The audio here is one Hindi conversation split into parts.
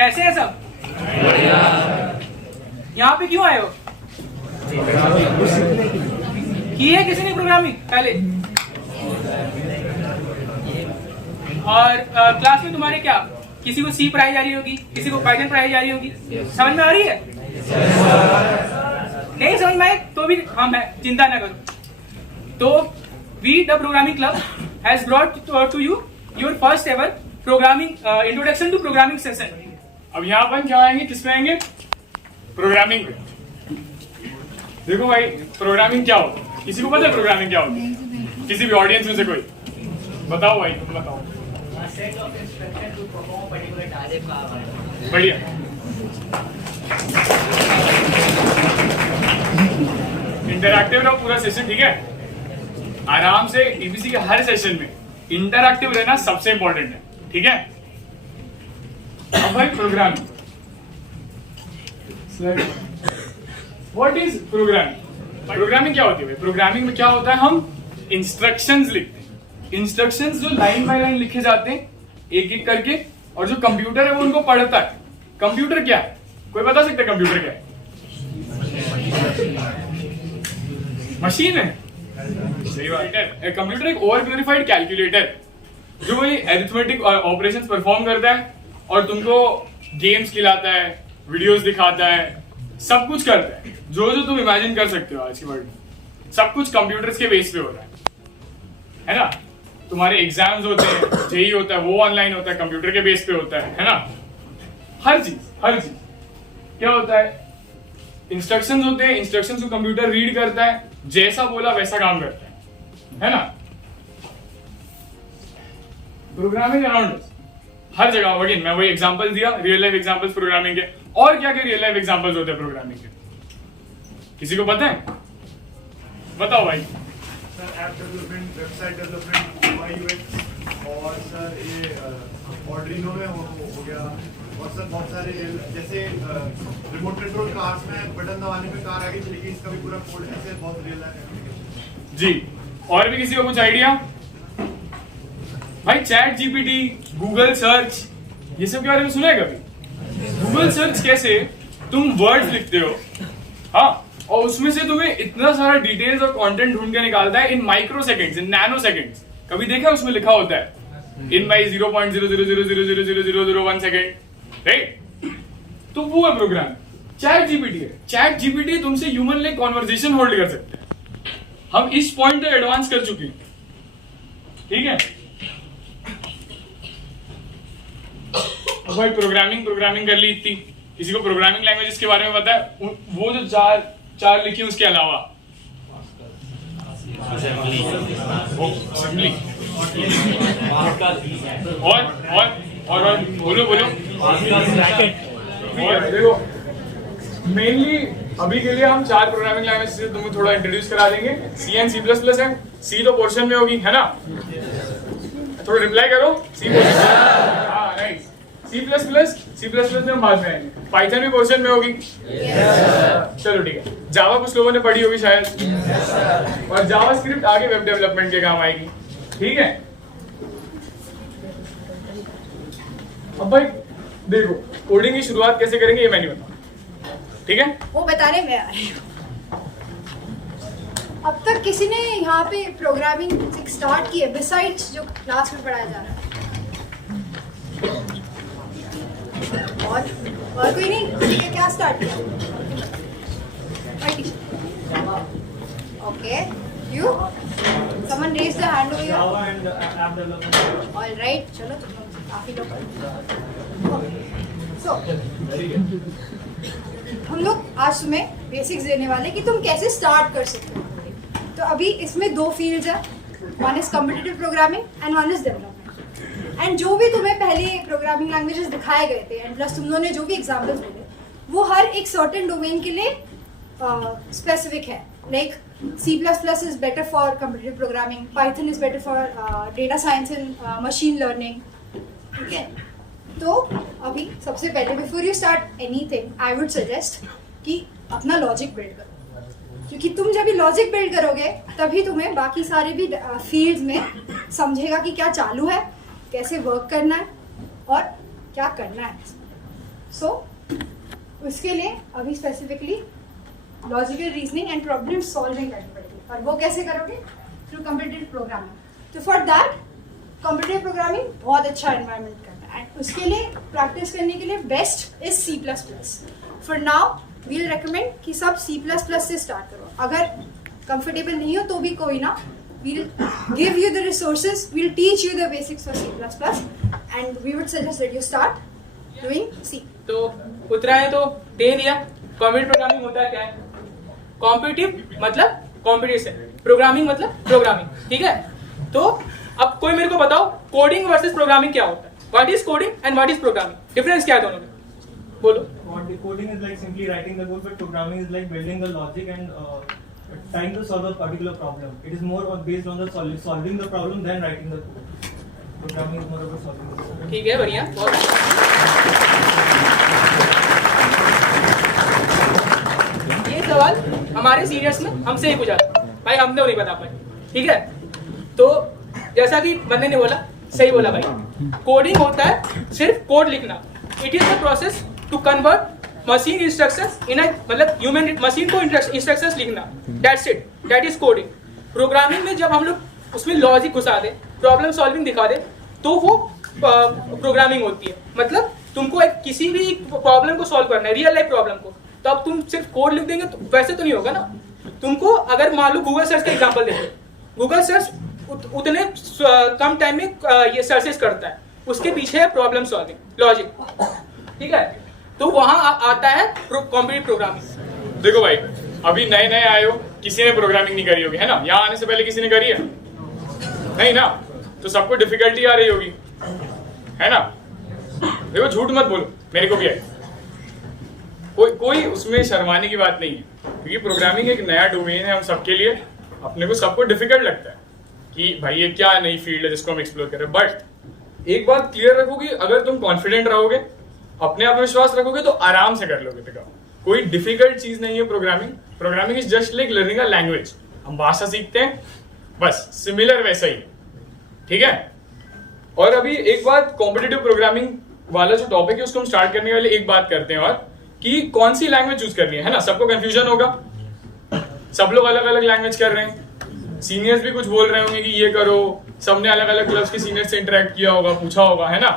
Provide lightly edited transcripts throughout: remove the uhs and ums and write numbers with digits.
कैसे हैं सब? यहाँ पे क्यों आए हो? की है किसी ने प्रोग्रामिंग पहले? और क्लास में तुम्हारे क्या किसी को सी पढ़ाई जा रही होगी, किसी को पाइथन पढ़ाई जा रही होगी, समझ में आ रही है? नहीं समझ में आए तो भी हम है, चिंता ना करो। तो we the programming club has brought to you your first ever programming introduction to programming session. अब यहाँ अपन क्या आएंगे, किस पे आएंगे? प्रोग्रामिंग पे। देखो भाई, प्रोग्रामिंग क्या होता है? किसी को पता है प्रोग्रामिंग क्या होती है? किसी भी ऑडियंस में से कोई बताओ भाई, तुम बताओ। बढ़िया। इंटरैक्टिव रहो पूरा सेशन, ठीक है? आराम से टीपीसी के हर सेशन में इंटरैक्टिव रहना सबसे इंपॉर्टेंट है, ठीक है? अब भाई programming, what is programming? Programming क्या होती है भाई? प्रोग्रामिंग में क्या होता है, हम इंस्ट्रक्शंस लिखते हैं। इंस्ट्रक्शंस जो लाइन बाय लाइन लिखे जाते हैं एक एक करके, और जो कंप्यूटर है वो उनको पढ़ता है। कंप्यूटर क्या है? कोई बता सकता है कंप्यूटर क्या है? मशीन है, सही बात है। कंप्यूटर एक ओवर ग्लोरिफाइड कैलकुलेटर जो वही अरिथमेटिक ऑपरेशंस परफॉर्म करता है और तुमको गेम्स खिलाता है, वीडियोस दिखाता है, सब कुछ करता है। जो जो तुम इमेजिन कर सकते हो आज की वर्ल्ड में, सब कुछ कंप्यूटर्स के बेस पे हो रहा है ना? तुम्हारे एग्जाम्स होते हैं, जेई होता है, वो ऑनलाइन होता है, कंप्यूटर के बेस पे होता है ना? हर चीज क्या होता है? इंस्ट्रक्शंस होते हैं, इंस्ट्रक्शंस को कंप्यूटर रीड करता है, जैसा बोला वैसा काम करता है ना? प्रोग्रामिंग अराउंड हर जगह। अगेन मैं वही एग्जांपल दिया, रियल लाइफ एग्जांपल्स प्रोग्रामिंग के। और क्या क्या रियल लाइफ एग्जांपल्स होते हैं प्रोग्रामिंग के? किसी को पता है? बताओ भाई। Sir app development, website development, UI UX, और सर ये ऑर्डिनो में हो गया, और सर बहुत सारे जैसे रिमोट कंट्रोल कार्स में बटन दबाने पे कार आगे चलेगी, इसका भी पूरा कोड, ऐसे बहुत रियल लाइफ एप्लीकेशन। जी, और भी किसी को कुछ आइडिया? भाई चैट जीपीटी, गूगल सर्च, ये सब के बारे में सुना है कभी? गूगल सर्च कैसे तुम वर्ड्स लिखते हो, हाँ, और उसमें से तुम्हें इतना सारा डिटेल्स और कंटेंट ढूंढ के निकालता है इन माइक्रो सेकेंड्स, इन नैनो सेकेंड्स। कभी देखा उसमें लिखा होता है इन बाई 0.000000001 सेकेंड, राइट? तो वो है प्रोग्राम। चैट जीपीटी है, चैट जीपीटी तुमसे ह्यूमन लाइक कॉन्वर्सेशन होल्ड कर सकते हैं। हम इस पॉइंट तक एडवांस कर चुके हैं, ठीक है? अब भाई प्रोग्रामिंग कर ली इतनी। किसी को प्रोग्रामिंग लैंग्वेजेस के बारे में पता है? वो जो चार लिखी उसके अलावा असेंबली और बोलो और देखो, मेनली अभी के लिए हम 4 प्रोग्रामिंग लैंग्वेज से तुम्हें थोड़ा इंट्रोड्यूस करा देंगे। सी एंड सी प्लस प्लस है। सी तो पोर्शन में होगी, है ना? थोड़ा रिप्लाई करो। सी पोर्शन, हाँ नाइस। सी प्लस प्लस में हम बाद में आएंगे। पाइथन भी पोर्शन में होगी, चलो ठीक है। जावा कुछ लोगों ने पढ़ी होगी शायद, और जावा स्क्रिप्ट आगे वेब डेवलपमेंट के काम आएगी, ठीक है? अब भाई देखो, कोडिंग की शुरुआत कैसे करेंगे ये मैं नहीं बताऊं, ठीक है? वो बताने में आ रही हूँ। अब तक किसी ने यहाँ पे प्रोग्रामिंग स्टार्ट की है बिसाइड्स जो क्लास में पढ़ाया जा रहा है? और कोई नहीं? ठीक है, क्या स्टार्ट किया? Okay, you someone raise the hand over here. Alright, चलो तुम लोग काफी लोग। सो हम लोग आज तुम्हें बेसिक्स देने वाले कि तुम कैसे स्टार्ट कर सकते हो। तो अभी इसमें 2 फील्ड्स हैं, one is competitive programming and one is development. And जो भी तुम्हें पहले प्रोग्रामिंग लैंग्वेजेस दिखाए गए थे एंड प्लस तुम लोगों ने जो भी एग्जाम्पल्स बोले, वो हर एक सर्टेन डोमेन के लिए स्पेसिफिक है। Like C++ is better for competitive programming, Python is better for data science and machine learning, ठीक है? तो अभी सबसे पहले before you start anything I would suggest कि अपना लॉजिक बिल्ड करो, क्योंकि तुम जब भी लॉजिक बिल्ड करोगे तभी तुम्हें बाकी सारे भी फील्ड्स में समझेगा कि क्या चालू है, कैसे वर्क करना है और क्या करना है। सो उसके लिए अभी specifically logical reasoning and problem solving करनी पड़ेगी, और वो कैसे करोगे? Through competitive programming. तो फॉर दैट कॉम्पिटिटिव प्रोग्रामिंग बहुत अच्छा एनवायरनमेंट करना है, एंड उसके लिए प्रैक्टिस करने के लिए best is C++। For now we'll recommend कि सब C++ से स्टार्ट करो। अगर कंफर्टेबल नहीं हो तो भी कोई ना, we'll give you the resources, we'll teach you the basics of C++, and we would suggest that you start doing C. तो उतरा है तो दे दिया। कॉम्पिटिटिव प्रोग्रामिंग होता है क्या है? कॉम्पिटिटिव मतलब कॉम्पिटिशन, प्रोग्रामिंग मतलब प्रोग्रामिंग, ठीक है? तो अब कोई मेरे को बताओ कोडिंग वर्सेस प्रोग्रामिंग क्या होता है? What is coding and what is programming? Difference क्या है दोनों में? बोलो। Coding is like simply writing the code, but programming is like building the logic and trying to solve a particular problem. It is more based on the solving the problem than writing the code. Programming is more about solving the problem. ठीक है, बढ़िया, बहुत ये सवाल हमारे सीनियर्स में हमसे ही पूछा भाई, हमने नहीं बता पाए, ठीक है? तो जैसा कि बंदे ने बोला, सही बोला भाई, कोडिंग होता है सिर्फ कोड लिखना। It is the process to convert machine instructions in a, मतलब ह्यूमन मशीन को इंस्ट्रक्शंस लिखना, that's it, that is coding. Programming में जब हम लोग उसमें लॉजिक घुसा दे, प्रॉब्लम सॉल्विंग दिखा दे, तो वो प्रोग्रामिंग होती है। मतलब तुमको एक किसी भी प्रॉब्लम को सॉल्व करना है, रियल लाइफ प्रॉब्लम को, तो अब तुम सिर्फ कोड लिख देंगे तो वैसे तो नहीं होगा ना। तुमको अगर मान लो गूगल सर्च का एग्जांपल देखो, गूगल सर्च उतने कम टाइम में ये सर्चेस करता है, उसके पीछे है प्रॉब्लम सॉल्विंग लॉजिक, ठीक है? तो वहां आता है कॉम्पिटिटिव प्रोग्रामिंग। देखो भाई, अभी नए नए आए हो, किसी ने प्रोग्रामिंग नहीं करी होगी, है ना? यहाँ आने से पहले किसी ने करी है? नहीं ना? तो सबको डिफिकल्टी आ रही होगी, है ना? देखो झूठ मत बोलो, मेरे को भी है। कोई उसमें शर्माने की बात नहीं है, क्योंकि प्रोग्रामिंग एक नया डोमेन है हम सबके लिए। अपने को सबको डिफिकल्ट लगता है कि भाई ये क्या नई फील्ड है जिसको हम एक्सप्लोर कर रहे हैं। बट एक बात क्लियर रखो कि अगर तुम कॉन्फिडेंट रहोगे, अपने आप में विश्वास रखोगे, तो आराम से कर लोगे। देखो कोई डिफिकल्ट चीज नहीं है programming. Programming is just like learning a language. हम भाषा सीखते हैं, बस सिमिलर वैसा ही, ठीक है? और अभी एक बात, कॉम्पिटिटिव प्रोग्रामिंग वाला जो टॉपिक है उसको हम स्टार्ट करने वाले एक बात करते हैं, और कि कौन सी लैंग्वेज चूज करनी है ना? सबको कंफ्यूजन होगा, सब लोग अलग अलग लैंग्वेज कर रहे हैं। सीनियर्स भी कुछ बोल रहे होंगे कि ये करो, सबने अलग अलग क्लब्स के सीनियर से इंटरेक्ट किया होगा, पूछा होगा, है ना?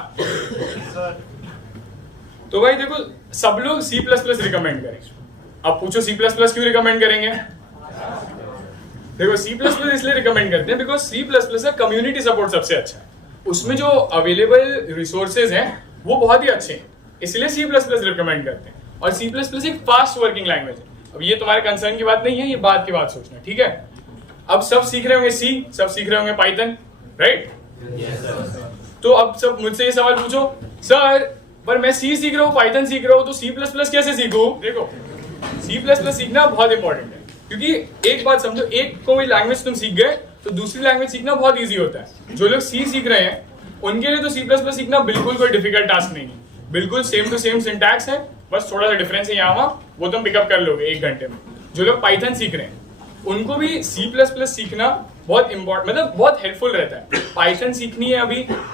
तो भाई देखो, सब लोग C++ रिकमेंड करेंगे। अब पूछो C++ क्यों रिकमेंड करेंगे? देखो C++ इसलिए रिकमेंड करते हैं बिकॉज C++ का कम्युनिटी सपोर्ट सबसे अच्छा है। उसमें जो अवेलेबल रिसोर्सेज हैं वो बहुत ही अच्छे हैं, इसलिए C++ रिकमेंड करते हैं। और C++ एक फास्ट वर्किंग लैंग्वेज है। अब ये तुम्हारे कंसर्न की बात नहीं है, ये बात की बात सोचना, ठीक है? अब सब सीख रहे होंगे C, सब सीख रहे होंगे पाइथन, राइट? तो अब सब मुझसे ये सवाल पूछो, सर पर मैं C सीख रहा हूँ, पाइथन सीख रहा हूँ, तो C++ कैसे सीखूं? देखो C++ सीखना बहुत इंपॉर्टेंट है, क्योंकि एक बात समझो, एक कोई लैंग्वेज तुम सीख गए तो दूसरी लैंग्वेज सीखना बहुत इजी होता है। जो लोग C सीख रहे हैं उनके लिए तो C++ सीखना बिल्कुल कोई डिफिकल्ट टास्क नहीं है। बिल्कुल सेम टू सेम सिंटैक्स है, बस थोड़ा सा डिफरेंस है यहाँ वहाँ, वो तुम पिकअप कर लोगे 1 घंटे में। जो लोग पाइथन सीख रहे हैं उनको भी C++ सीखना बहुत इंपॉर्टेंट, मतलब बहुत हेल्पफुल रहता है। पाइथन सीखनी है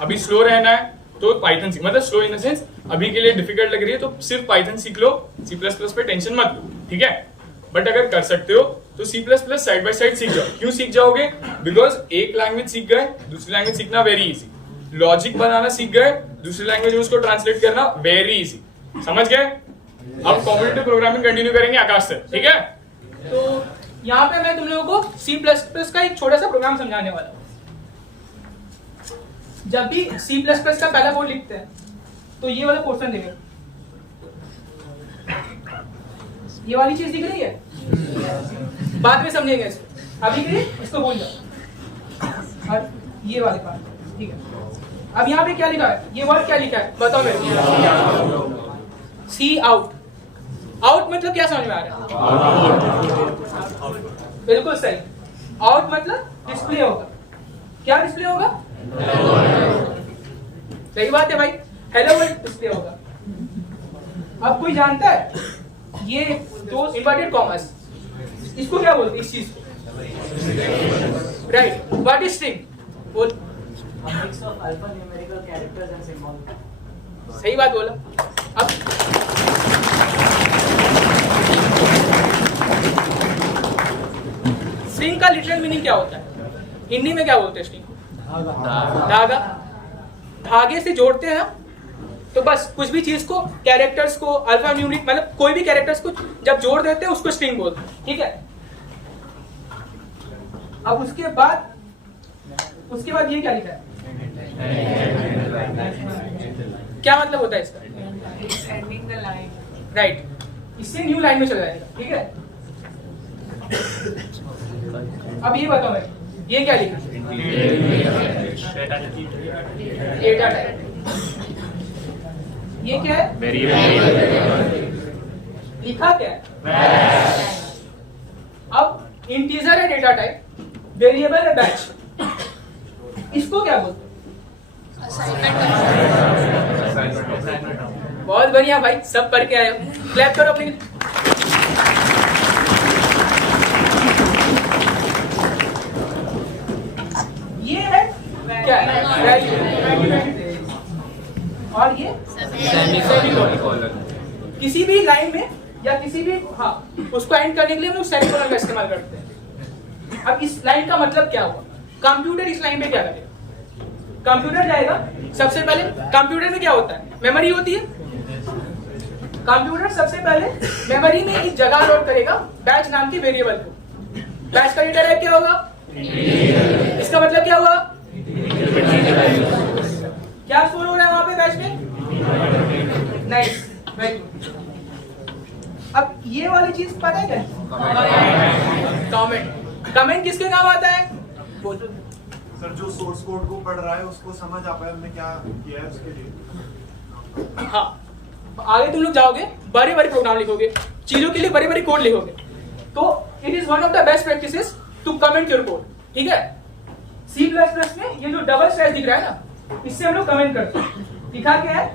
अभी स्लो रहना है तो पाइथन सीख, मतलब स्लो इन द सेंस अभी के लिए डिफिकल्ट लग रही है तो सिर्फ पाइथन सीख लो, C++ पे टेंशन मत लो, ठीक है? बट अगर कर सकते हो तो C++ साइड बाय साइड सीख जाओ। क्यों सीख जाओगे? बिकॉज एक लैंग्वेज सीख गए, दूसरी लैंग्वेज सीखना वेरी इजी। लॉजिक बनाना सीख गए, दूसरी लैंग्वेज में उसको ट्रांसलेट करना वेरी इजी। समझ गए? अब कॉम्पिटिटिव प्रोग्रामिंग कंटिन्यू करेंगे आकाश से, ठीक है? तो यहाँ पे मैं तुम लोगों को C++ का एक छोटा सा प्रोग्राम समझाने वाला हूँ। जब भी C++ का पहला कोड लिखते हैं तो ये वाला पोर्शन देंगे, ये वाली चीज दिख रही है, बाद में समझेंगे इसको, अभी के लिए इसको भूल जाओ। और ये वाले पार्ट, ठीक है? अब यहाँ पे क्या लिखा है, ये वर्ड क्या लिखा है बताओ मेरे को। सी आउट, आउट मतलब क्या समझ में आ रहा है? बिल्कुल सही, आउट मतलब डिस्प्ले होगा। क्या डिस्प्ले होगा? सही बात है भाई, हेलो वर्ल्ड डिस्प्ले होगा। अब कोई जानता है ये दो इन्वर्टेड कॉमर्स, इसको क्या बोलते हैं इस चीज को? Right, what is string? बोल। A mix of alphanumerical characters and symbols. सही बात बोला। अब का लिटरल मीनिंग क्या होता है? हिंदी में क्या बोलते हैं स्ट्रिंग को? धागा। धागे से जोड़ते हैं ना, तो बस कुछ भी चीज को, कैरेक्टर्स को, अल्फा न्यूमरिक मतलब कोई भी कैरेक्टर्स को जब जोड़ देते हैं उसको स्ट्रिंग बोलते हैं, ठीक है। अब उसके बाद ये क्या लिखा है? क्या मतलब होता है इसका? राइट, इससे न्यू लाइन में चला जाएगा, ठीक है। अब ये बताओ मैं, ये क्या लिखा? Data type. ये क्या है? लिखा क्या है? अब इंटीजर है डेटा टाइप, वेरिएबल है बैच, इसको क्या बोलते हैं? बहुत बढ़िया भाई, सब पढ़ के आए हो, क्लैप करो अपने। ये है क्या है? और ये सेमीकोलन। किसी भी लाइन में या किसी भी उसको एंड करने के लिए हम लोग सेमीकोलन का इस्तेमाल करते हैं। अब इस लाइन का मतलब क्या हुआ? कंप्यूटर इस लाइन में क्या करेगा? कंप्यूटर जाएगा सबसे पहले, कंप्यूटर में क्या होता है? मेमोरी होती है। कंप्यूटर सबसे पहले मेमोरी में एक जगह लोड करेगा बैच नाम की वेरिएबल को। बैच का डेटा टाइप क्या होगा? इसका मतलब क्या हुआ? क्या स्टोर हो रहा है वहां पे बैच में? Nice, very good. अब ये वाली चीज पता है क्या? कमेंट। कमेंट किसके काम आता है? बोलो सर, जो सोर्स कोड को पढ़ रहा है उसको समझ आ पाए हमने क्या किया है उसके लिए। हाँ, आगे तुम लोग जाओगे, बड़े बड़े प्रोग्राम लिखोगे, चीजों के लिए बड़े बड़े कोड लिखोगे, तो it is one of the best practices to comment your code, ठीक है। C++ में ये जो डबल स्लैश दिख रहा है ना, इससे हम लोग कमेंट करते हैं। लिखा क्या है?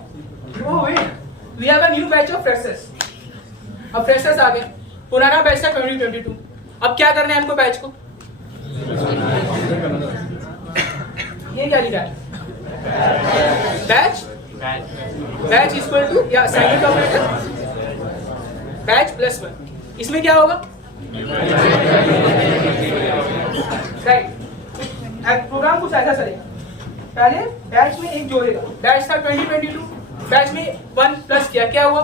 Oh wait, we have a new batch of freshers. अब फ्रेशर्स आ गए, पुराना बैच था 2022। अब क्या करना है हमको बैच को? ये क्या लिखा है? बैच इक्वल टू या असाइनमेंट ऑपरेटर बैच प्लस 1। इसमें क्या होगा? राइट, प्रोग्राम कुछ ऐसा चलेगा। पहले बैच में एक जोड़ेगा, बैच था 2022, बैच में 1 प्लस किया, क्या हुआ?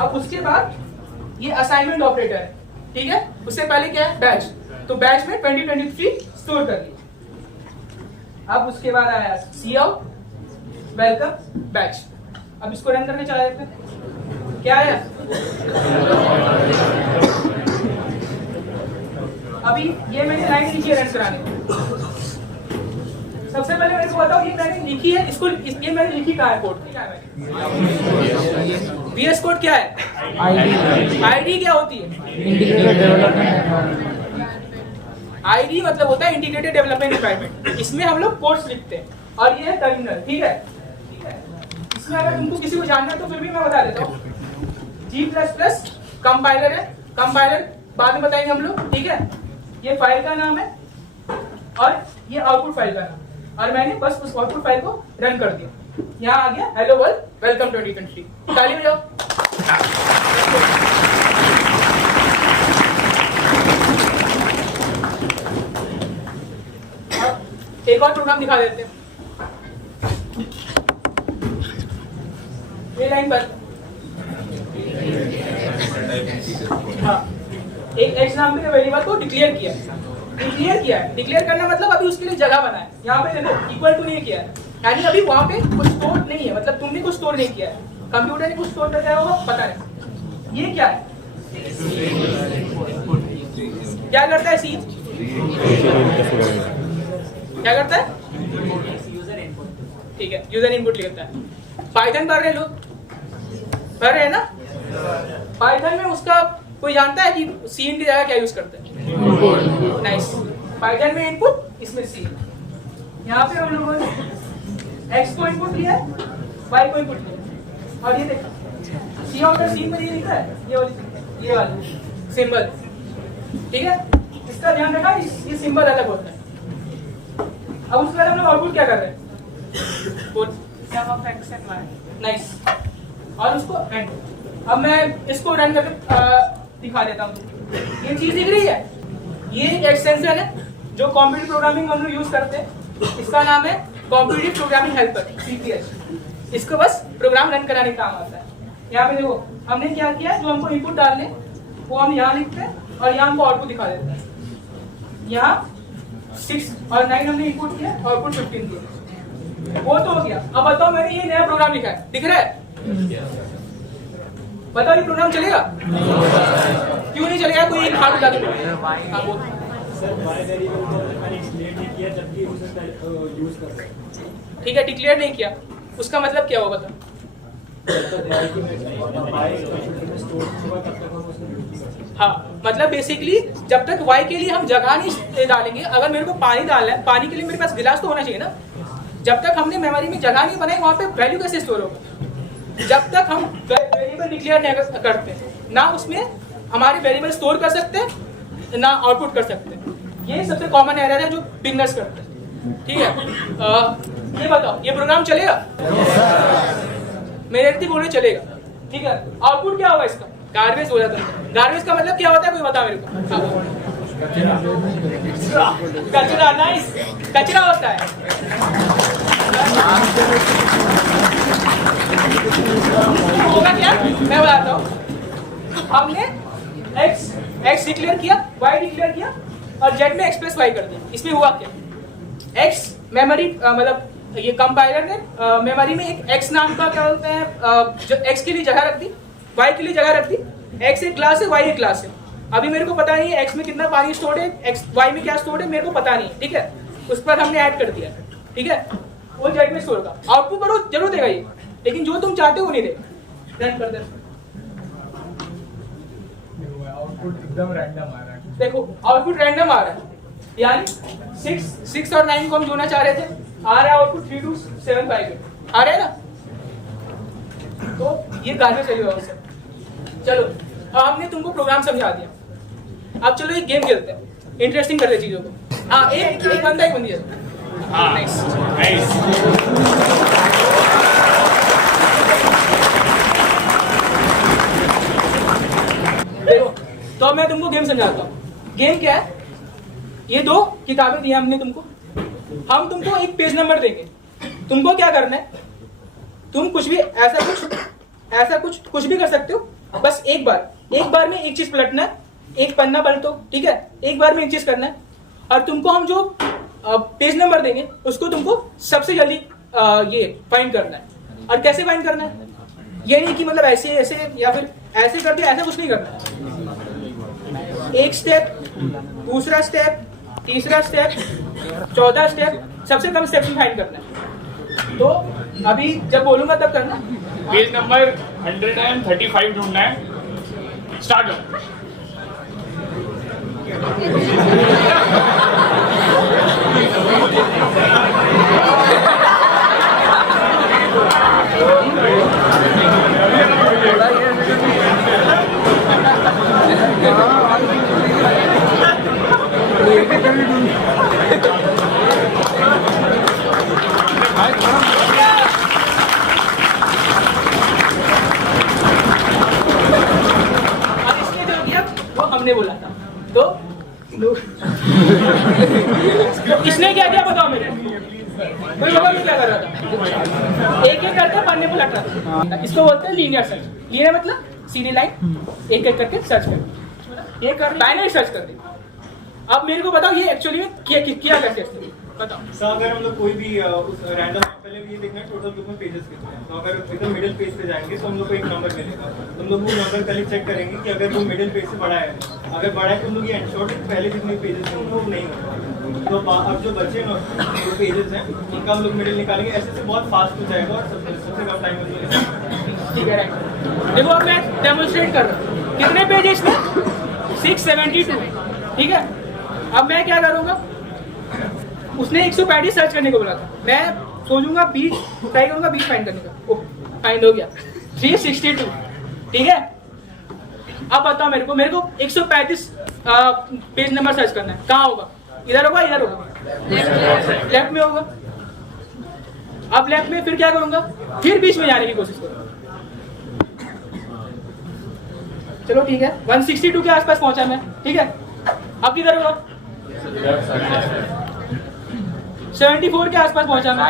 अब उसके बाद ये असाइनमेंट ऑपरेटर है, ठीक है। उससे पहले क्या है? बैच, तो बैच में 2023 स्टोर कर लिया। अब उसके बाद आया सी आउट वेलकम बैच। अब इसको रन करने चला जाते हैं, क्या आया? अभी ये मैंने लाइन लिखी है रन कराने को। सबसे पहले मेरे को बताओ, ये मैंने लिखी है, इसको ये मैंने लिखी कहाँ है? कोड क्या है? VS कोड क्या है? आईडी क्या होती है? Integrated development. आईडी मतलब होता है इंटीग्रेटेड डेवलपमेंट एनवायरनमेंट। इसमें हम लोग कोड्स लिखते हैं, और ये है टर्मिनल, ठीक है। इसमें अगर तुमको किसी को जानना है तो फिर भी मैं बता देता हूँ। G++ कंपाइलर है, कंपाइलर बाद में बताएंगे हम लोग, ठीक है। ये फाइल का नाम है और ये आउटपुट फाइल का नाम है, और मैंने बस उस आउटपुट फाइल को रन कर दिया। यहाँ आ गया हेलो वर्ल्ड वेलकम 2023। ताली बजाओ। एक और प्रोग्राम दिखा देते हैं। ये लाइन पर एक x नाम के वेरिएबल को डिक्लेयर किया है। डिक्लेयर करना मतलब अभी उसके लिए जगह बनाए। यहाँ पे देखो इक्वल टू नहीं किया है, यानी अभी वहाँ पे कुछ स्टोर नहीं है, मतलब तुमने कुछ स्टोर नहीं किया है, कंप्यूटर ने कुछ स्टोर कर दिया होगा, पता नहीं। ये क्या है? क्या करता है? सी क्या करता है? ठीक है, यूजर इनपुट लिखता है। पाइथन पढ़ रहे लोग, पढ़ रहे हैं ना? पाइथन में उसका कोई जानता है कि सीन की जगह क्या यूज करते हैं? नाइस। पाइथन में इनपुट, इसमें सी। यहाँ पे हम लोगों ने एक्स को इनपुट लिया है, वाई को इनपुट लिया, और ये देखो सी और सी में ये लिखा है, ये वाली सिंबल, ठीक है। इसका ध्यान रखा, ये सिंबल अलग होता है। अब उसके बाद हम लोग आउटपुट क्या कर रहे हैं? नाइस, और उसको एंड। अब मैं इसको रन करके दिखा देता हूँ। ये चीज दिख रही है, ये एक एक्सटेंशन है जो कॉम्पिटिटिव प्रोग्रामिंग हम लोग यूज करते हैं, इसका नाम है कॉम्पिटिटिव प्रोग्रामिंग हेल्पर CPH। इसको बस प्रोग्राम रन कराने का काम आता है। यहाँ पे देखो हमने क्या किया, जो हमको इनपुट डालने वो हम यहाँ लिखते हैं और यहाँ हमको आउटपुट दिखा देते हैं। यहाँ 6 और 9 हमने इनपुट किया, आउटपुट 15 दिया, वो तो हो गया। अब बताओ मैंने ये नया प्रोग्राम लिखा है, दिख रहा है? बताओ ये प्रोग्राम चलेगा? क्यों नहीं चलेगा? कोई एक हार्ड लगा ठीक है, डिक्लेयर नहीं किया, उसका मतलब क्या होगा? बताओ। हाँ, मतलब बेसिकली जब तक y के लिए हम जगह नहीं डालेंगे, अगर मेरे को पानी डालना है, पानी के लिए मेरे पास गिलास तो होना चाहिए ना। जब तक हमने मेमोरी में जगह नहीं बनाई, वहाँ पे वैल्यू कैसे स्टोर होगा? जब तक हम वेरिएबल डिक्लेयर नहीं करते, ना उसमें हमारे वेरिएबल स्टोर कर सकते हैं, ना आउटपुट कर सकते हैं। ये सबसे कॉमन एरर है जो बिगनर्स करते हैं। ठीक है, ये बताओ ये प्रोग्राम चलेगा? मेरे बोल रहे चलेगा। ठीक है, आउटपुट क्या होगा इसका? गार्बेज हो जाता है। गार्बेज का मतलब क्या होता है, कोई बता मेरे को? कचरा। नाइस, कचरा होता है। होगा क्या, मैं बताता हूँ। हमने x डिक्लेयर किया, y डिक्लेयर किया और z में x प्लस y कर दिया। इसमें हुआ क्या? x मेमोरी मतलब ये कंपाइलर ने मेमोरी में एक x नाम का क्या बोलते हैं, जो x के लिए जगह रख दी, y के लिए जगह रख दी। x एक क्लास है, y एक क्लास है। अभी मेरे को पता नहीं है x में कितना पानी स्टोर्ड है, y में क्या स्टोर्ड है, मेरे को पता नहीं है। ठीक है, उस पर हमने ऐड कर दिया। ठीक है, वो z में स्टोर का आउटपुट करो जरूर देगा ये, लेकिन जो तुम चाहते हो वो नहीं देगा। रन कर दे, आउटपुट एकदम रैंडम आ रहा है। देखो आउटपुट रैंडम आ रहा है, यानी 6 और 9 को हम जोड़ना चाह रहे थे, आ रहा है आउटपुट 3 2 7 5 आ रहा है ना। तो ये गार्बेज सही होगा उससे। चलो अब हमने तुमको प्रोग्राम समझा दिया, अब चलो एक गेम खेलते हैं, इंटरेस्टिंग कर दे चीजों को। हाँ, एक बंदा एक बंदी है। हाँ, नाइस। देखो तो मैं तुमको गेम समझाता हूँ। गेम क्या है, ये 2 किताबें दी हमने तुमको, हम तुमको एक पेज नंबर देंगे, तुमको क्या करना है, तुम कुछ भी ऐसा कुछ भी कर सकते हो। बस एक बार में एक चीज पलटना है, एक पन्ना पलटो। ठीक है, एक बार में एक चीज करना है और तुमको हम जो पेज नंबर देंगे उसको तुमको सबसे जल्दी ये फाइंड करना है। और कैसे फाइंड करना है, ये नहीं कि मतलब ऐसे या फिर ऐसे कर दिया, ऐसा कुछ नहीं करना है। एक स्टेप, दूसरा स्टेप, तीसरा स्टेप, चौथा स्टेप, सबसे कम स्टेप में फाइंड करना है। तो अभी जब बोलूंगा तब करना। पेज नंबर 135 ढूंढना है। स्टार्ट करो। हमने बोला था तो इसने क्या किया बताओ मेरे, कोई बता क्या कर रहा था, एक करके पन्ने को लट रहा था। इसको बोलते हैं लीनियर सर्च। लीनियर मतलब सीधी लाइन एक करके सर्च कर, ये कर बाइनरी सर्च कर दी। अब मेरे को बताओ ये एक्चुअली में किया कैसे बताओ। सर अगर हम लोग कोई भी रैंडम पहले ये देखना है टोटल ग्रुप में पेजेस कितने हैं। तो अगर एकदम मिडिल पेज पे जाएंगे तो हम लोग को एक नंबर मिलेगा, हम लोग वो नंबर पहले चेक करेंगे कि अगर वो मिडिल पेज से बड़ा है, अगर बड़ा है तो हम लोग ये एंश्योर पहले जितने पेजेस हैं वो नहीं होगा। तो अब जो बचे हैं जो पेजेस हैं उनका हम लोग मिडिल निकालेंगे, ऐसे से बहुत फास्ट हो जाएगा और सबसे कम टाइम में। ठीक है, देखो अब मैं डेमोन्स्ट्रेट कर रहा हूँ कितने पेज है इसमें, 672। ठीक है, अब मैं क्या करूँगा, उसने 135 सर्च करने को बोला था, मैं सोचूंगा 20 ट्राई करूंगा, 20 फाइंड करने का। ओह फाइंड हो गया 362। ठीक है, अब बताओ मेरे को 135 पेज नंबर सर्च करना है, कहाँ होगा, इधर होगा इधर होगा, लेफ्ट में होगा। अब लेफ्ट में फिर क्या करूंगा, फिर बीच में जाने की कोशिश करूंगा। चलो ठीक है, 162 के आसपास पहुंचा मैं। ठीक है, अब किधर होगा? 74 के आसपास पहुंचा मैं।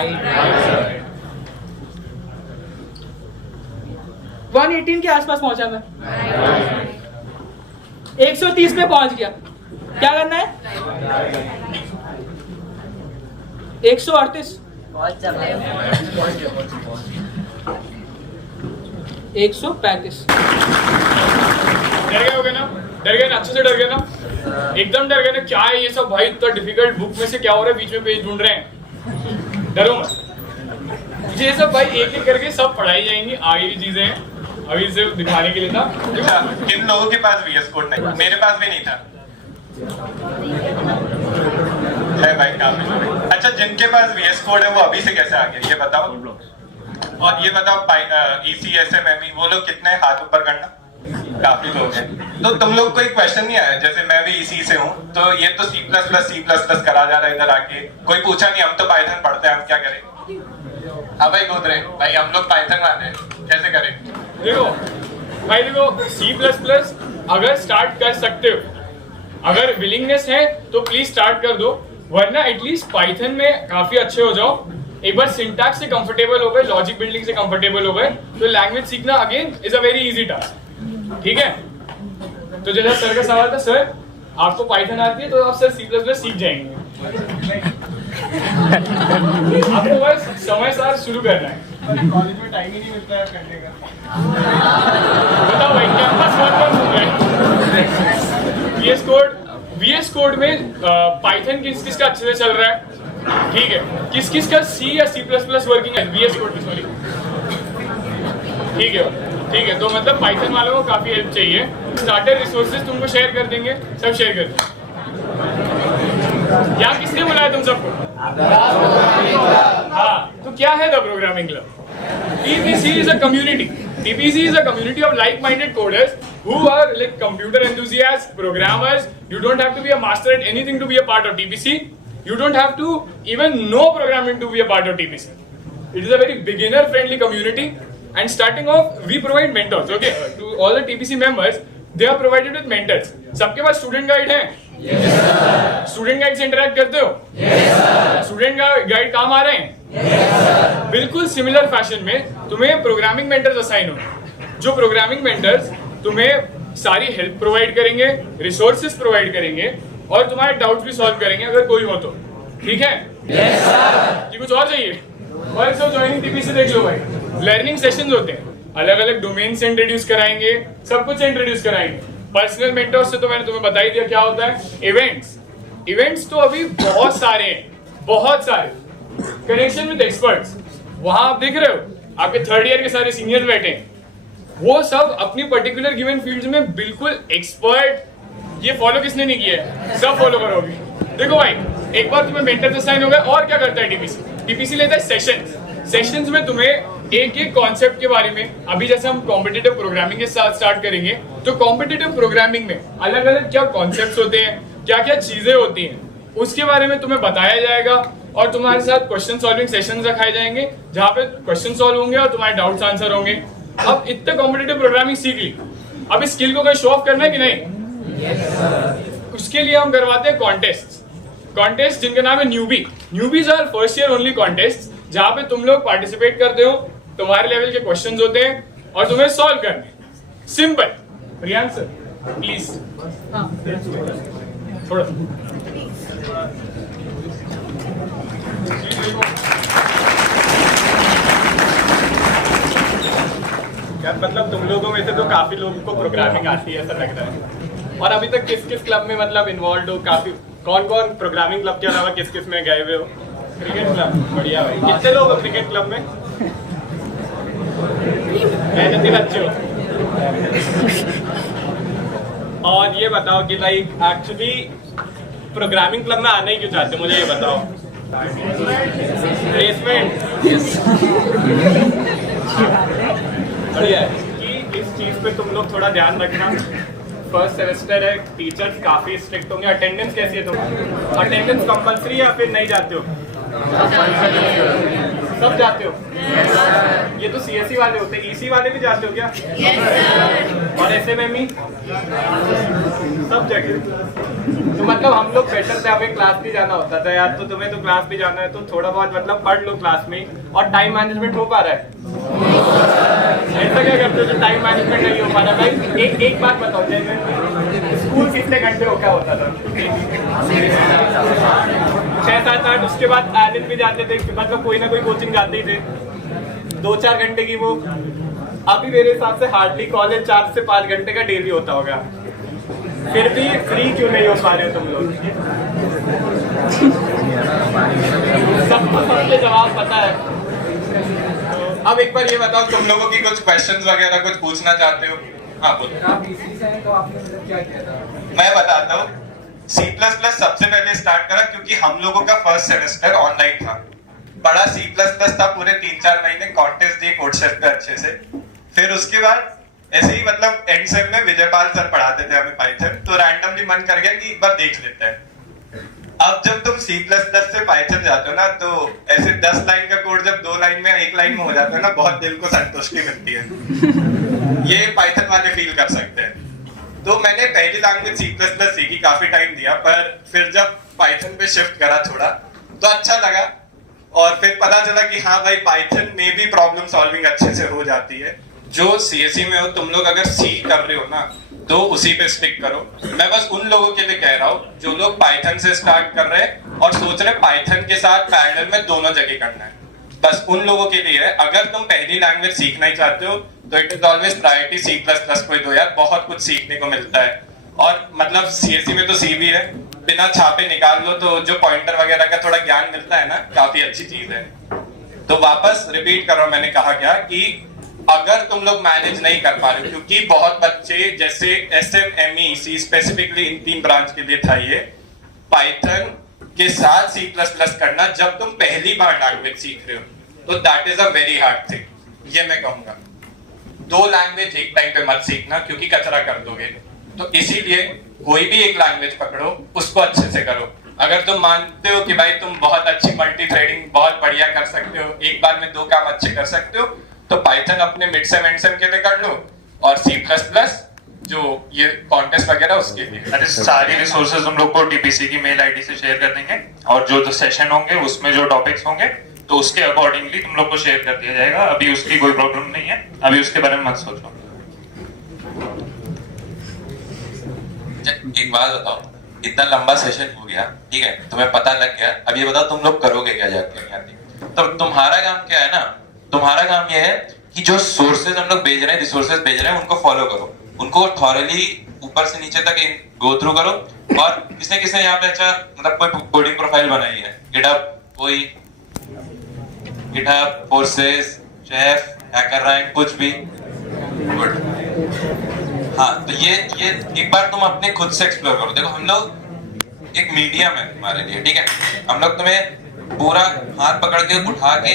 118 के आसपास पहुंचा मैं। 130 पे पहुंच गया। क्या करना है? 138, 135। डर गए होगे ना? डर गए ना? अच्छे से डर गए ना? एकदम डर गए ना? क्या है ये सब भाई, इतना डिफिकल्ट बुक में से क्या हो रहा है, बीच में पेज ढूंढ रहे हैं? डरो मत, ये सब भाई एक एक करके सब पढ़ाई जाएंगी, आगे की चीजें हैं, अभी इसे दिखाने के लिए था। अच्छा, किन लोगों के पास VS कोड नहीं? मेरे पास भी नहीं था। है भाई काफी। अच्छा, जिनके पास VS कोड है वो अभी से कैसे आ गए ये बताओ। और ये बताओ EC SMME वो लोग कितने, हाथ ऊपर करना। काफी लोग हैं। तो तुम लोग को एक क्वेश्चन नहीं आया? जैसे मैं भी इसी से हूँ, तो ये तो C++ करा जा रहा है इधर आके, कोई पूछा नहीं हम तो पाइथन पढ़ते हैं, हम क्या करें? हाँ भाई कूद रहे भाई, हम लोग पाइथन आते हैं, कैसे करें? देखो भाई, देखो C++ अगर स्टार्ट कर सकते हो, अगर विलिंगनेस है तो प्लीज स्टार्ट कर दो, वरना एटलीस्ट पाइथन में काफी अच्छे हो जाओ। एक बार सिंटैक्स से कंफर्टेबल हो गए, लॉजिक बिल्डिंग से कंफर्टेबल हो गए, तो लैंग्वेज सीखना again is a very easy task. ठीक है, तो जैसा सर का सवाल था, सर आपको पाइथन आती है तो आप सर C++ सीख जाएंगे। आपको बस समय साथ शुरू करना है। कॉलेज में टाइम ही नहीं मिलता है करने का। बताओ भाई, कैंपस वर्क कौन सुन रहा है? VS कोड में पाइथन किस किस का अच्छे से चल रहा है? ठीक है, किस किस का C या C++ वर्किंग है VS कोड में? सॉरी, ठीक है, तो मतलब पाइथन वालों को काफी हेल्प चाहिए। स्टार्टर रिसोर्सेज तुमको शेयर कर देंगे, सब शेयर कर देंगे। यहाँ किसने बुलाया तुम सबको? हाँ, तो क्या है the programming club? TPC is a community. TPC is a community of like-minded coders who are like computer enthusiasts, programmers. You don't have to be a master at anything to be a part of TPC. You don't have to even know programming to be a part of TPC. It is a very beginner-friendly community. And starting off, we provide mentors. Okay, to all the TPC members, they are provided with mentors. सबके पास स्टूडेंट गाइड है? स्टूडेंट गाइड से इंटरेक्ट करते हो? स्टूडेंट गाइड काम आ रहे हैं? बिल्कुल सिमिलर फैशन में तुम्हें प्रोग्रामिंग मेंटर्स असाइन होंगे, जो प्रोग्रामिंग मेंटर्स तुम्हें सारी हेल्प प्रोवाइड करेंगे, रिसोर्सेज प्रोवाइड करेंगे और तुम्हारे डाउट्स भी सॉल्व करेंगे अगर कोई हो तो। ठीक है? कि कुछ और चाहिए? और सब ज्वाइनिंग टीपीसी देख लो भाई, लर्निंग सेशंस होते हैं, अलग अलग डोमेन से इंट्रोड्यूस कराएंगे, सब कुछ से इंट्रोड्यूस कराएंगे। पर्सनल मेंटर्स से तो मैंने तुम्हें बता ही दिया क्या होता है। इवेंट्स तो अभी बहुत सारे हैं, बहुत सारे। कनेक्शन विद एक्सपर्ट्स, वहां आप देख रहे हो आपके थर्ड ईयर के सारे सीनियर्स बैठे हैं, वो सब अपनी पर्टिकुलर गिवन फील्ड में बिल्कुल एक्सपर्ट। ये फॉलो किसने नहीं किया है? सब फॉलो करोगे। देखो भाई, एक बार तुम्हें मेंटर असाइन हो गया, और क्या करता है टीपीसी लेता है सेशंस में तुम्हें एक एक कॉन्सेप्ट के बारे में। अभी जैसे हम कॉम्पिटिटिव प्रोग्रामिंग के साथ स्टार्ट करेंगे, तो कॉम्पिटिटिव प्रोग्रामिंग में अलग अलग क्या कॉन्सेप्ट्स होते हैं, क्या क्या चीजें होती हैं, उसके बारे में तुम्हें बताया जाएगा और तुम्हारे साथ क्वेश्चन सॉल्विंग सेशंस रखाए जाएंगे जहाँ पे क्वेश्चन सॉल्व होंगे और तुम्हारे डाउट्स आंसर होंगे। अब इतने कॉम्पिटिटिव प्रोग्रामिंग सीख ली, अब इस स्किल को कोई शो ऑफ करना है कि नहीं? उसके लिए हम करवाते हैं कॉन्टेस्ट जिनका नाम है newbies are first year only contest, जहाँ पे तुम लोग पार्टिसिपेट करते हो, तुम्हारे लेवल के क्वेश्चंस होते हैं और तुम्हें सॉल्व करने। सिंपल। रियान सर प्लीज थोड़ा यार, मतलब तुम लोगों में से तो काफी लोगों को प्रोग्रामिंग आती है ऐसा लग रहा है। और अभी तक किस किस क्लब में मतलब इन्वॉल्व हो? काफी कौन कौन प्रोग्रामिंग क्लब के अलावा किस किस में गए हुए हो? क्रिकेट क्लब, बढ़िया भाई। कितने लोग हो क्रिकेट क्लब में? मेहनती बच्चे हो। और ये बताओ कि लाइक एक्चुअली प्रोग्रामिंग क्लब में आना ही क्यों चाहते हो, मुझे ये बताओ। प्लेसमेंट बढ़िया है कि इस चीज पे तुम लोग थोड़ा ध्यान रखना। फर्स्ट सेमेस्टर है, टीचर्स काफी स्ट्रिक्ट होंगे। अटेंडेंस कैसी है तुम? अटेंडेंस कंपलसरी या फिर नहीं जाते हो? सब जाते हो? ये तो CSE वाले होते हैं, EC वाले भी जाते हो क्या? और SMME सब जगह। तो मतलब हम लोग बेटर थे, हमें क्लास भी जाना होता था यार, तो तुम्हें तो क्लास भी जाना है तो थोड़ा बहुत मतलब पढ़ लो क्लास में। और टाइम मैनेजमेंट हो पा रहा है? ऐसा क्या करते हो जो टाइम मैनेजमेंट नहीं हो पा रहा? भाई एक बात बताओ, जैसे स्कूल कितने घंटे हो क्या होता था? 6, 7, 8। उसके बाद एलन भी जाते थे, मतलब कोई ना कोई कोचिंग जाते ही थे 2-4 घंटे की। वो अभी मेरे हिसाब से हार्डली कॉलेज 4 से 5 घंटे का डेली होता होगा। फिर भी फ्री क्यों नहीं हो पा रहे हो तुम लोग? सबको सबके जवाब पता है। तो अब एक बार ये बताओ, तुम लोगों की कुछ क्वेश्चंस वगैरह कुछ पूछना चाहते हो? हाँ बोलो। मैं बताता हूँ। C++ सबसे पहले स्टार्ट करा क्योंकि हम लोगों का फर्स्ट सेमेस्टर ऑनलाइन था। बड़ा C++ था, पूरे 3-4 महीने कॉन्टेस्ट दिए कोडशेफ पे अच्छे से। फिर उसके बाद ऐसे ही मतलब एंड सेम में विजयपाल सर पढ़ाते थे हमें पाइथन, तो रैंडमली मन कर गया कि एक बार देख लेते हैं। अब जब तुम C++ से पाइथन जाते हो ना, तो ऐसे 10 लाइन का कोड जब 2 लाइन में 1 लाइन में हो जाता है ना, बहुत दिल को संतुष्टि मिलती है। ये पाइथन वाले फील कर सकते हैं। तो मैंने पहली लैंग्वेज C++ सीखी, काफी टाइम दिया, पर फिर जब पाइथन पे शिफ्ट करा थोड़ा तो अच्छा लगा। और फिर पता चला कि हाँ भाई, पाइथन में भी प्रॉब्लम सॉल्विंग अच्छे से हो जाती है। जो CSE में हो तुम लोग, अगर C कर रहे हो ना, तो उसी पे स्टिक करो। मैं बस उन लोगों के लिए कह रहा हूँ जो लोग पाइथन से स्टार्ट कर रहे हैं और सोच रहे पाइथन के साथ पैरेलल में दोनों जगह करना है, बस उन लोगों के लिए है। अगर तुम पहली लैंग्वेज सीखना ही चाहते हो तो it is always priority C++ को ही दो यार, बहुत कुछ सीखने को मिलता है। और मतलब CSE में तो C भी है, बिना छापे निकाल लो तो जो पॉइंटर वगैरह का थोड़ा ज्ञान मिलता है ना, काफी अच्छी चीज है। तो वापस रिपीट कर रहा हूं, मैंने कहा क्या कि अगर तुम लोग मैनेज नहीं कर पा रहे हो, क्योंकि बहुत बच्चे जैसे SMME C specifically in 3 branch के लिए था ये, पाइथन के साथ C++ करना जब तुम पहली बार लैंग्वेज सीख रहे हो, तो that is a very hard thing. ये मैं कहूंगा 2 लैंग्वेज एक टाइम पे मत सीखना, क्योंकि कचरा कर दोगे। तो इसीलिए कोई भी एक लैंग्वेज पकड़ो, उसको अच्छे से करो। अगर तुम मानते हो कि भाई तुम बहुत अच्छी मल्टी थ्रेडिंग बहुत बढ़िया कर सकते हो, एक बार में 2 काम अच्छे कर सकते हो, तो पाइथन अपने मिड सेम एंड सेम के लिए कर लो, और C++ जो ये कॉन्टेस्ट वगैरह उसके लिए। अरे सारी रिसोर्सेज हम लोग को TPC की मेल आईडी से शेयर कर देंगे, और जो सेशन होंगे उसमें जो टॉपिक्स होंगे तो उसके अकॉर्डिंगली तुम लोग को शेयर कर दिया जाएगा। अभी उसकी कोई प्रॉब्लम नहीं है, अभी उसके बारे में मत सोचो। एक बात बताओ, इतना लंबा सेशन हो गया, ठीक है, तुम्हें पता लग गया, अब ये बताओ तुम लोग करोगे क्या जाके यहाँ? तो तुम्हारा काम क्या है ना, तुम्हारा काम ये है कि जो सोर्सेज हम लोग भेज रहे हैं, रिसोर्सेज भेज रहे हैं, उनको फॉलो करो, उनको थॉरली ऊपर से नीचे तक गो थ्रू करो। और किसने किसने यहाँ पे अच्छा मतलब कोई कोडिंग प्रोफाइल बनाई है? गिटहब, कोई GitHub, forces, chef, hacker rank, कुछ भी? गुड। हाँ, तो ये एक बार तुम अपने खुद से एक्सप्लोर करो। देखो हम लोग एक मीडियम है तुम्हारे लिए, ठीक है, हम लोग तुम्हें पूरा हाथ पकड़ के उठा के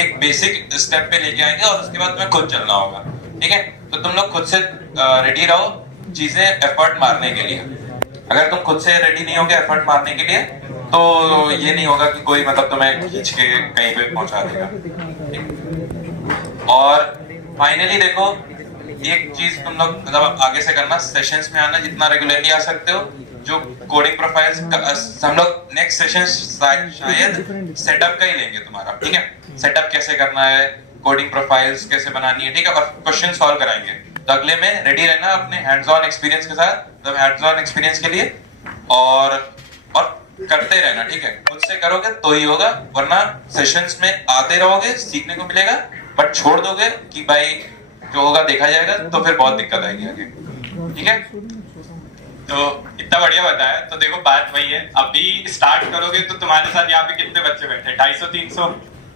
एक बेसिक स्टेप पे लेके आएंगे, और उसके बाद तुम्हें खुद चलना होगा, ठीक है। तो तुम लोग खुद से रेडी रहो चीजें एफर्ट मारने के लिए। अगर तुम खुद से रेडी नहीं होगे एफर्ट मारने के लिए, तो ये नहीं होगा कि कोई मतलब तुम्हें खींच के कहीं पे पहुंचा देगा। और फाइनली देखो, एक चीज तुम लोग मतलब आगे से करना, सेशंस में आना, जितना रेगुलरली आ सकते हो। जो कोडिंग प्रोफाइल्स हम लोग नेक्स्ट सेशन शायद सेटअप का ही लेंगे तुम्हारा, ठीक है, सेटअप कैसे करना है, कोडिंग प्रोफाइल्स कैसे बनानी है, ठीक है, और क्वेश्चन सॉल्व कराएंगे। तो अगले में रेडी रहना अपने हैंड्स ऑन एक्सपीरियंस के साथ, मतलब हैंड्स ऑन एक्सपीरियंस के लिए, और करते रहना, ठीक है। खुद से करोगे तो ही होगा, वरना सेशंस में आते रहोगे, सीखने को मिलेगा, बट छोड़ दोगे कि भाई जो होगा देखा जाएगा, तो फिर बहुत दिक्कत आएगी आगे, ठीक है। तो इतना बढ़िया बताया। तो देखो बात वही है, अभी स्टार्ट करोगे तो तुम्हारे साथ यहाँ पे कितने बच्चे बैठे, 250-300,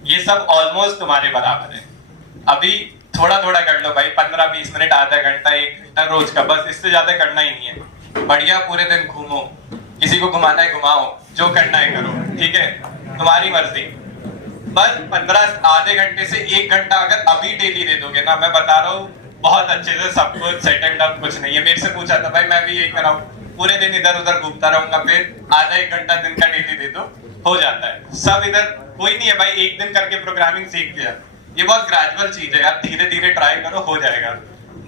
ये सब ऑलमोस्ट तुम्हारे बराबर है। अभी थोड़ा थोड़ा कर लो भाई, 15-20 मिनट, आधा घंटा, 1 घंटा रोज का, बस, इससे ज्यादा करना ही नहीं है। बढ़िया पूरे दिन घूमो, किसी को घुमाना है घुमाओ, जो करना है करो, ठीक है, तुम्हारी मर्जी। बस 15 आधे घंटे से 1 घंटा अगर अभी डेली दे दोगे ना, मैं बता रहा हूँ बहुत अच्छे से सब कुछ सेटल्ड अप, कुछ नहीं है। मेरे से पूछा था भाई, मैं भी यही कर रहा हूँ, पूरे दिन इधर उधर घूमता रहूंगा, फिर आधा 1 घंटा दिन का डेली दे दो, हो जाता है। सब इधर कोई नहीं है भाई, एक दिन करके प्रोग्रामिंग सीख गया। ये बहुत ग्रेजुअल चीज है यार, धीरे धीरे ट्राई करो, हो जाएगा।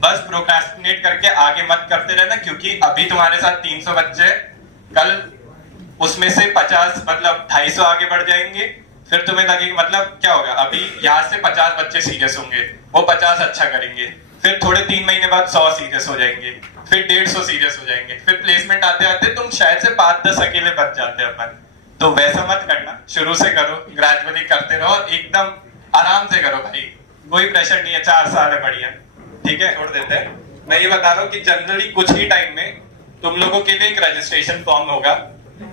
बस प्रोक्रेस्टिनेट करके आगे मत करते रहना, क्योंकि अभी तुम्हारे साथ 300 बच्चे, कल उसमें से 50 मतलब 250 आगे बढ़ जाएंगे। फिर तुम्हें लगेगा मतलब क्या होगा, अभी यहाँ से 50 बच्चे सीरियस होंगे, वो 50 अच्छा करेंगे, फिर थोड़े 3 महीने बाद 100 सीरियस हो जाएंगे, फिर 150 सीरियस हो जाएंगे, फिर प्लेसमेंट आते आते तुम शायद से 5-10 अकेले बच जाते हैं अपन। तो वैसा मत करना, शुरू से करो, ग्रेजुअली करते रहो, एकदम आराम से करो भाई, कोई प्रेशर नहीं है, 4 साल है, बढ़िया, ठीक है, छोड़ देते हैं। मैं ये बता रहा हूँ कि जनरली कुछ ही टाइम में तुम लोगों के लिए एक रजिस्ट्रेशन फॉर्म होगा,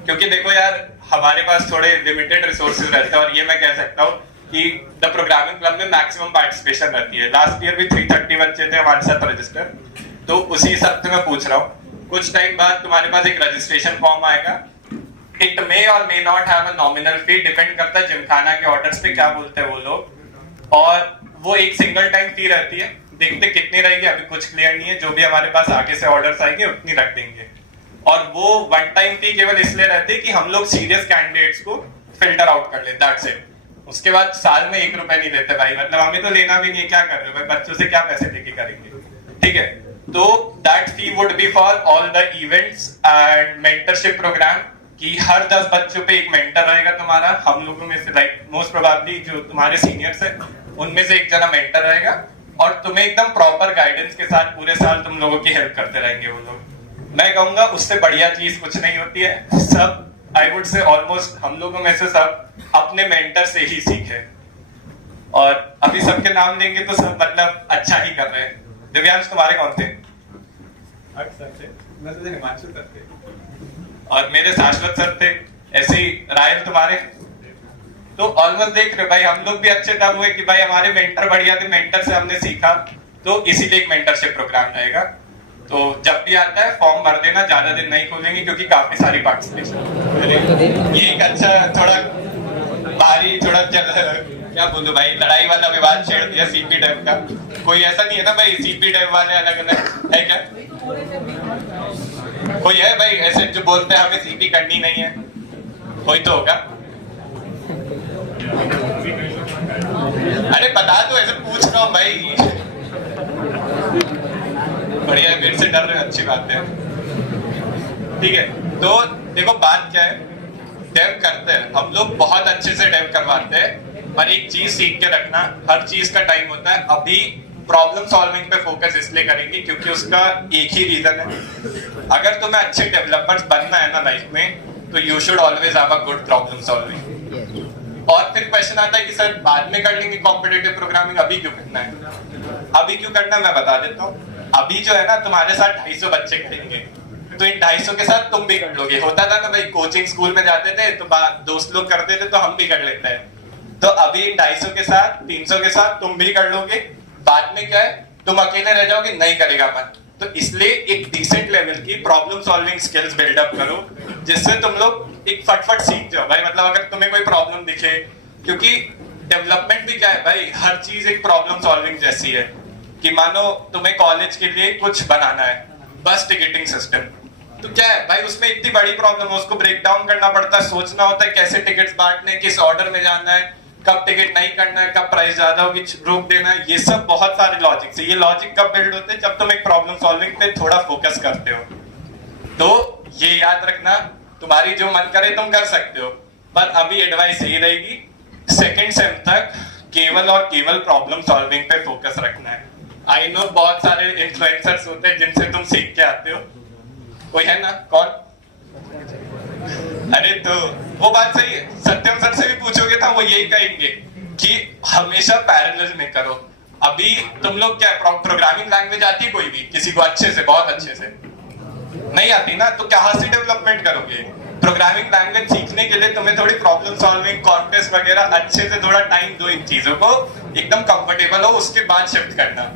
क्योंकि देखो यार हमारे पास थोड़े लिमिटेड रिसोर्सेज रहते हैं, और ये मैं कह सकता हूँ कि द प्रोग्रामिंग क्लब में मैक्सिमम पार्टिसिपेशन रहती है। लास्ट ईयर भी 330 बच्चे थे हमारे साथ रजिस्टर, तो उसी हिसाब से मैं पूछ रहा हूँ। कुछ टाइम बाद तुम्हारे पास एक रजिस्ट्रेशन फॉर्म आएगा। इट मे और may not have a nominal fee, depend करता है जिमखाना के ऑर्डर्स पे क्या बोलते हैं वो लोग, और वो एक सिंगल टाइम फी रहती है। देखते कितनी रहेगी, अभी कुछ क्लियर नहीं है, जो भी हमारे पास आगे से ऑर्डर्स आएंगे उतनी रख देंगे। और वो वन टाइम फी केवल इसलिए रहती है कि हम लोग सीरियस कैंडिडेट्स को फिल्टर आउट कर ले, दैट्स इट। उसके बाद साल में 1 रुपए नहीं लेते भाई, मतलब हमें तो लेना भी नहीं है, क्या कर रहे हो भाई, बच्चों से क्या पैसे लेके करेंगे, ठीक है। तो that fee would be for all the events and mentorship program, कि हर 10 बच्चों पे एक मेंटर रहेगा तुम्हारा। हम लोगों में से लाइक मोस्ट प्रोबेबली जो तुम्हारे सीनियर्स है उनमें से एक जना मेंटर रहेगा, और तुम्हें एकदम प्रॉपर गाइडेंस के साथ पूरे साल तुम लोगों की हेल्प करते रहेंगे वो लोग। मैं कहूंगा उससे बढ़िया चीज कुछ नहीं होती है। सब आई वुड से ऑलमोस्ट हम लोगों में से सब अपने मेंटर से ही सीखे, और अभी सबके नाम लेंगे तो सब मतलब अच्छा ही कर रहे हैं। दिव्यांश तुम्हारे कौन थे? मैं तो हिमांशु सर थे, और मेरे शाश्वत सर थे, ऐसे ही रायल तुम्हारे। तो ऑलमोस्ट देख रहे भाई, हम लोग भी अच्छे तब हुए कि भाई हमारे मेंटर बढ़िया थे, मेंटर से हमने सीखा, तो इसीलिए एक मेंटरशिप प्रोग्राम रहेगा। तो जब भी आता है फॉर्म भर देना, ज्यादा दिन नहीं खोलेंगे क्योंकि काफी सारी पार्टिसिपेशन। ये एक अच्छा थोड़ा भारी थोड़ा क्या बोलूं भाई, लड़ाई वाला विवाद छेड़ दिया सीपी डेव का। कोई ऐसा नहीं है ना भाई, सीपी डेव वाले अलग अलग है क्या? कोई है भाई ऐसे जो बोलते हैं हमें सीपी करनी नहीं है? कोई तो होगा। अरे बता दो, ऐसे पूछ रहा हूँ भाई। बढ़िया है, मेरे से डर रहे हैं, अच्छी बात है, ठीक है। तो देखो बात क्या है, डेव करते हैं हम लोग, बहुत अच्छे से डेव करवाते हैं, पर एक चीज सीख के रखना, हर चीज का टाइम होता है। अभी प्रॉब्लम सॉल्विंग पे फोकस इसलिए करेंगे क्योंकि उसका एक ही रीजन है, अगर तुम्हें अच्छे डेवलपर्स बनना है ना लाइफ में, तो you should always have a good problem solving. और फिर क्वेश्चन आता है कि सर बाद में कर लेंगे कॉम्पिटिटिव प्रोग्रामिंग, अभी क्यों करना है? अभी क्यों करना है मैं बता देता हूँ। अभी जो है ना तुम्हारे साथ 250 बच्चे करेंगे, तो इन 250 के साथ तुम भी कर लोगे। होता था ना भाई, कोचिंग स्कूल में जाते थे तो दोस्त लोग करते थे तो हम भी कर लेते हैं। तो अभी इन 250 के साथ 300 के साथ तुम भी कर लोगे, बाद में क्या है तुम अकेले रह जाओगे, नहीं करेगा मन। तो इसलिए एक डिसेंट लेवल की प्रॉब्लम सॉल्विंग स्किल्स बिल्डअप करो, जिससे तुम लोग एक फटफट सीख जाओ भाई। मतलब अगर तुम्हें कोई प्रॉब्लम दिखे, क्योंकि डेवलपमेंट भी क्या है भाई, हर चीज एक प्रॉब्लम सॉल्विंग जैसी है। कि मानो तुम्हें कॉलेज के लिए कुछ बनाना है, बस टिकटिंग सिस्टम, तो क्या है भाई उसमें इतनी बड़ी प्रॉब्लम है, उसको ब्रेक डाउन करना पड़ता है, सोचना होता है कैसे टिकट्स बांटने, किस ऑर्डर में जाना है, कब टिकट नहीं करना है, कब प्राइस ज्यादा होगी रोक देना है। ये सब बहुत सारे लॉजिक है। ये लॉजिक कब बिल्ड होते हैं? जब तुम एक प्रॉब्लम सॉल्विंग पे थोड़ा फोकस करते हो। तो ये याद रखना, तुम्हारी जो मन करे तुम कर सकते हो, पर अभी एडवाइस यही रहेगी, सेकेंड सेम तक केवल और केवल प्रॉब्लम सॉल्विंग पे फोकस रखना है। आई नो बहुत सारे इन्फ्लुएंसर्स होते हैं जिनसे तुम सीख के आते हो, कोई है ना? कौन? अरे तो वो बात सही है, सत्यम सर से भी पूछोगे था वो यही कहेंगे कि हमेशा पैरेलल में करो। अभी तुम लोग क्या प्रोग्रामिंग लैंग्वेज आती है कोई भी किसी को अच्छे से, बहुत अच्छे से नहीं आती ना, तो कहाँ से डेवलपमेंट करोगे? प्रोग्रामिंग लैंग्वेज सीखने के लिए तुम्हें थोड़ी प्रॉब्लम सॉल्विंग, कॉन्टेस्ट वगैरह अच्छे से थोड़ा टाइम दो, इन चीजों को एकदम कंफर्टेबल हो, उसके बाद शिफ्ट करना।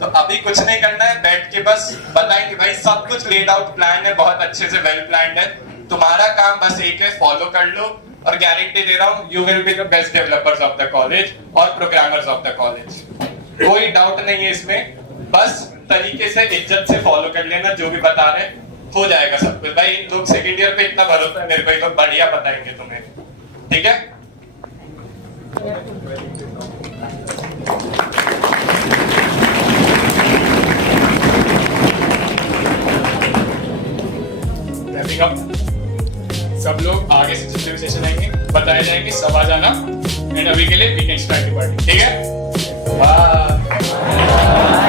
तो अभी कुछ नहीं करना है, बैठ के बस बताएंगे भाई सब कुछ लेड आउट प्लान है, बहुत अच्छे से वेल प्लान्ड है। तुम्हारा काम बस एक है, फॉलो कर लो, और गारंटी दे रहा हूँ you will be the best developers of the college और प्रोग्रामर्स ऑफ द कॉलेज। कोई डाउट नहीं है इसमें, बस तरीके से इज्जत से फॉलो कर लेना, जो भी बता रहे हैं हो जाएगा सब कुछ। भाई इन लोग सेकेंड ईयर पे इतना भरोसा है मेरे को, ये लोग बढ़िया बताएंगे तुम्हें, ठीक है? Wrapping up. सब लोग आगे से जितने भी सेशन आएंगे बताए जाएंगे, सब आ जाना। एंड अभी के लिए वीकेंड स्ट्राइक पार्टी, ठीक है? बाय।